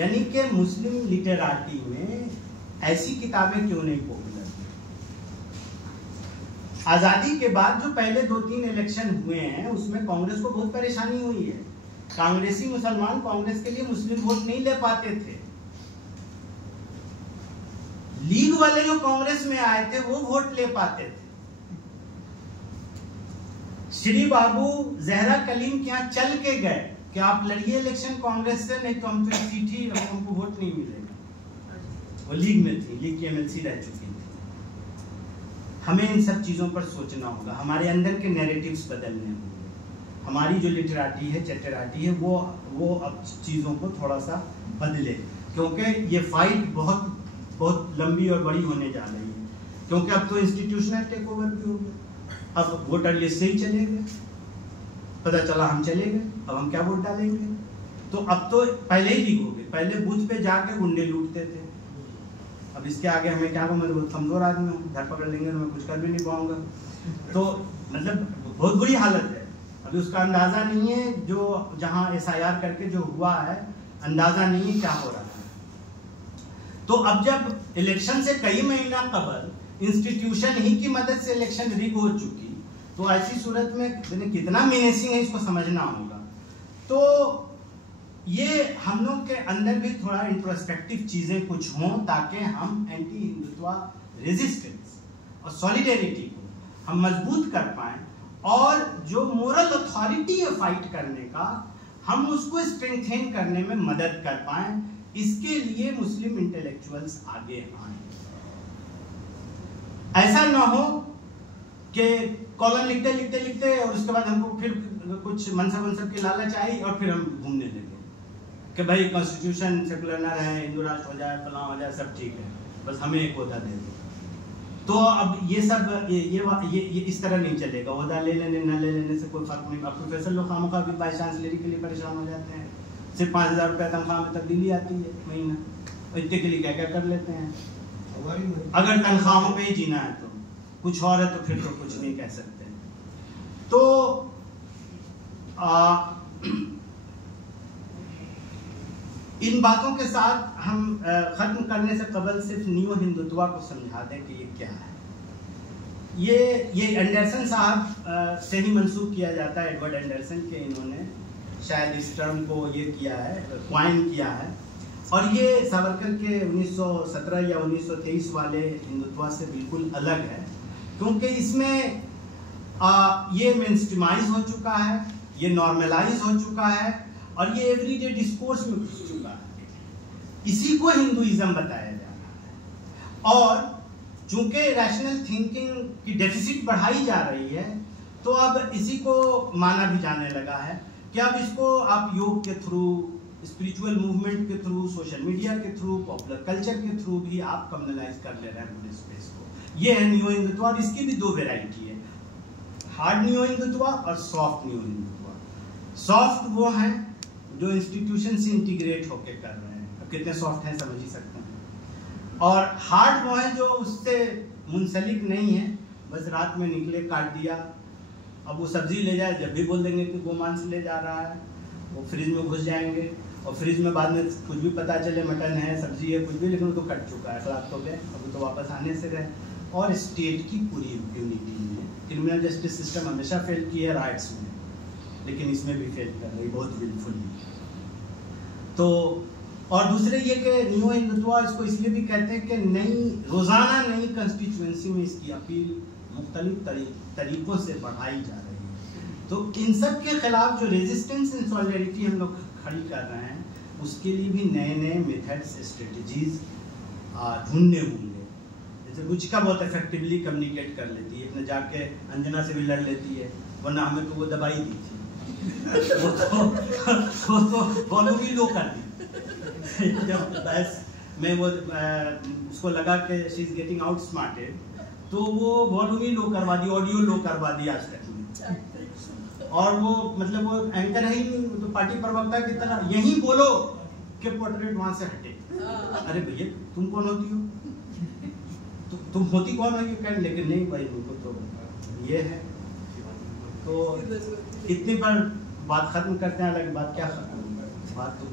यानी कि मुस्लिम लिटरेचर में ऐसी किताबें क्यों नहीं पॉपुलर थी? आजादी के बाद जो पहले 2-3 इलेक्शन हुए हैं उसमें कांग्रेस को बहुत परेशानी हुई है। कांग्रेसी मुसलमान कांग्रेस के लिए मुस्लिम वोट नहीं ले पाते थे। लीग वाले जो कांग्रेस में आए थे वो वोट ले पाते थे। श्री बाबू जहरा कलीम के यहाँ चल के गए कि आप लड़िए इलेक्शन कांग्रेस से, नहीं तो हम तो सीट ही हमको वोट नहीं मिलेगा। वो लीग में थी, लीग की एमएलसी रह चुकी थी। हमें इन सब चीजों पर सोचना होगा, हमारे अंदर के नैरेटिव्स बदलने होंगे। हमारी जो लिटरेटी है, चटराटी है, वो अब चीजों को थोड़ा सा बदले, क्योंकि ये फाइट बहुत बहुत लंबी और बड़ी होने जा रही है। क्योंकि अब तो इंस्टीट्यूशनल टेक ओवर भी हो गया। अब वोटर लिस्ट से ही चले गए, पता चला हम चले गए, अब हम क्या वोट डालेंगे? तो अब तो पहले ही लीक हो गए। पहले बूथ पे जाके गुंडे लूटते थे, अब इसके आगे हमें क्या, मैं बहुत कमजोर आदमी हूँ, घर पकड़ लेंगे तो मैं कुछ कर भी नहीं पाऊंगा। तो मतलब बहुत बुरी हालत है। अभी उसका अंदाजा नहीं है, जो जहाँ SIR करके जो हुआ है, अंदाजा नहीं है क्या हो रहा है। तो अब जब इलेक्शन से कई महीना कबल इंस्टीट्यूशन ही की मदद से इलेक्शन रिग हो चुकी, तो ऐसी सूरत में कितना मिनेसिंग है इसको समझना होगा। तो ये हम लोग के अंदर भी थोड़ा इंट्रोस्पेक्टिव चीजें कुछ हों, ताकि हम एंटी हिंदुत्व रेजिस्टेंस और सॉलिडेरिटी को हम मजबूत कर पाएं, और जो मोरल अथॉरिटी है फाइट करने का, हम उसको स्ट्रेंथेन करने में मदद कर पाएं। इसके लिए मुस्लिम इंटेलेक्चुअल्स आगे आए। ऐसा ना हो कि कॉलम लिखते लिखते लिखते और उसके बाद हमको फिर कुछ मनसब की लालच आई और फिर हम घूमने लगे कि भाई कॉन्स्टिट्यूशन सेकुलर ना रहे, हिंदू राष्ट्र हो जाए, फलां हो जाए, सब ठीक है, बस हमें एक ओहदा दे दो। तो अब ये सब ये इस तरह नहीं चलेगा। ओहदा ले लेने न ले लेने से कोई फर्क नहीं। अब प्रोफेसर लोग खामोखा भी बाई चांसलरी के लिए परेशान हो जाते हैं। सिर्फ 5,000 रुपया तनख्वाह में तब्दीली आती है महीना, और इतने के लिए क्या क्या कर लेते हैं। अगर तनख्वाहों पे ही जीना है तो कुछ और है, तो फिर तो कुछ नहीं कह सकते। तो इन बातों के साथ हम खत्म करने से कबल सिर्फ नियो हिंदुत्व को समझा दें कि ये क्या है। ये एंडरसन साहब से ही मंसूब किया जाता है, एडवर्ड एंडरसन के। इन्होंने शायद इस टर्म को ये किया है, क्वाइन किया है। और ये सावरकर के 1917 या 1923 वाले हिंदुत्व से बिल्कुल अलग है, क्योंकि इसमें ये मेनस्ट्रीमाइज हो चुका है, ये नॉर्मलाइज हो चुका है, और ये एवरीडे डिस्कोर्स में घुस चुका है। इसी को हिंदुइज्म बताया जा रहा है। और चूंकि रैशनल थिंकिंग की डेफिसिट बढ़ाई जा रही है, तो अब इसी को माना भी जाने लगा है कि अब इसको आप योग के थ्रू, स्पिरिचुअल मूवमेंट के थ्रू, सोशल मीडिया के थ्रू, पॉपुलर कल्चर के थ्रू भी आप कम्युनलाइज कर ले रहे हैं पूरे स्पेस को। ये है नियो हिंदुत्व, और इसकी भी 2 वेराइटी है, हार्ड नियो हिंदुत्व और सॉफ्ट नियो हिंदुत्व। सॉफ्ट वो हैं जो इंस्टीट्यूशन से इंटीग्रेट होके कर रहे हैं, अब कितने सॉफ्ट हैं समझ ही सकते हैं। और हार्ड वो है जो उससे मुंसलिक नहीं है, बस रात में निकले, काट दिया, अब वो सब्जी ले जाए, जब भी बोल देंगे कि गोमांस ले जा रहा है, वो फ्रिज में घुस जाएंगे, और फ्रिज में बाद में कुछ भी पता चले मटन है, सब्जी है, कुछ भी, लेकिन तो कट चुका है, खिलाफ तो गए, अब तो वापस आने से रहे। और स्टेट की पूरी यूनिटी में क्रिमिनल जस्टिस सिस्टम हमेशा फेल की है राइट्स में, लेकिन इसमें भी फेल कर रही बहुत विलफुली। तो और दूसरे ये कि नियो हिंदुत्व इसको इसलिए भी कहते हैं कि रोजाना नई कंस्टिट्यूएंसी में इसकी अपील मुख्तलिफ तरीकों से बढ़ाई जा रही है। तो इन सब के खिलाफ जो रेजिस्टेंस इन सॉलिडेरिटी हम लोग खड़ी कर रहे हैं, उसके लिए भी नए नए मेथड्स, स्ट्रेटजीज ढूंढने होंगे। जैसे रुचिका बहुत इफेक्टिवली कम्युनिकेट कर लेती है, अपने जाके अंजना से भी लड़ लेती है, वरना हमें तो वो दवाई दी थी वो तो वॉल्यूम ही लो कर दी जब बस में वो उसको लगा कि शी इज गेटिंग आउट स्मार्टेड, तो वो वॉल्यूम ही लो करवा दी, ऑडियो लो करवा दी आज तक में। और वो मतलब वो एंकर है ही नहीं, तो पार्टी प्रवक्ता की तरह यही बोलो कि पोर्ट्रेट वहां से हटे। अरे भैया तुम कौन होती हो, तुम होती कौन हो, लेकिन नहीं भाई उनको तो ये है। तो इतनी पर बात खत्म करते हैं, अलग बात क्या खत्म, बात तो